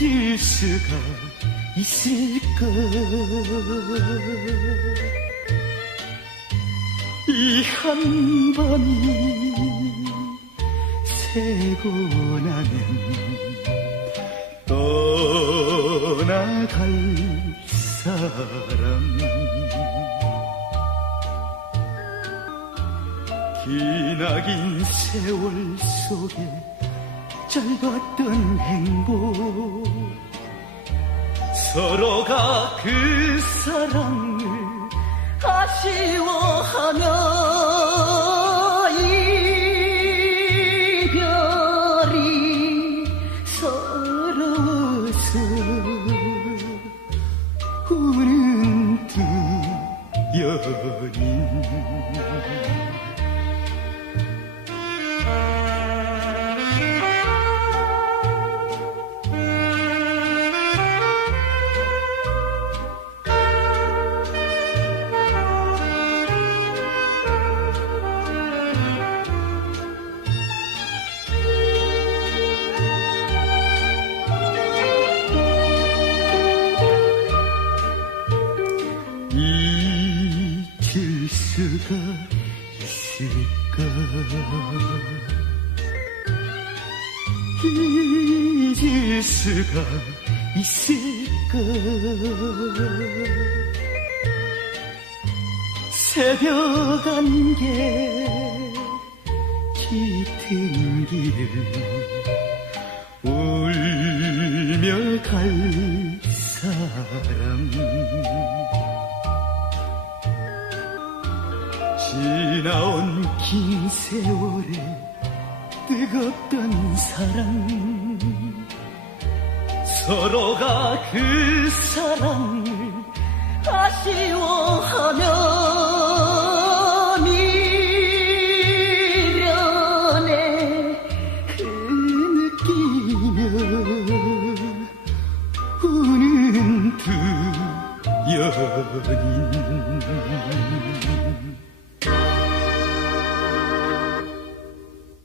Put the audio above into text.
잊을 수가 있을까? 이 한 밤이 새고 나면 떠나갈 사람 기나긴 세월 속에 짧았던 행복. 서로가 그 사랑을 아쉬워하며 이별이 서러워서 우는 두 연인 잊을 수가 있을까? 새벽 안개 짙은 길을 울며 갈 사람 지나온 긴 세월에 뜨겁던 사랑. 서로가 그 사랑을 아쉬워하며 미련에 흐느끼며 그 우는 두 연인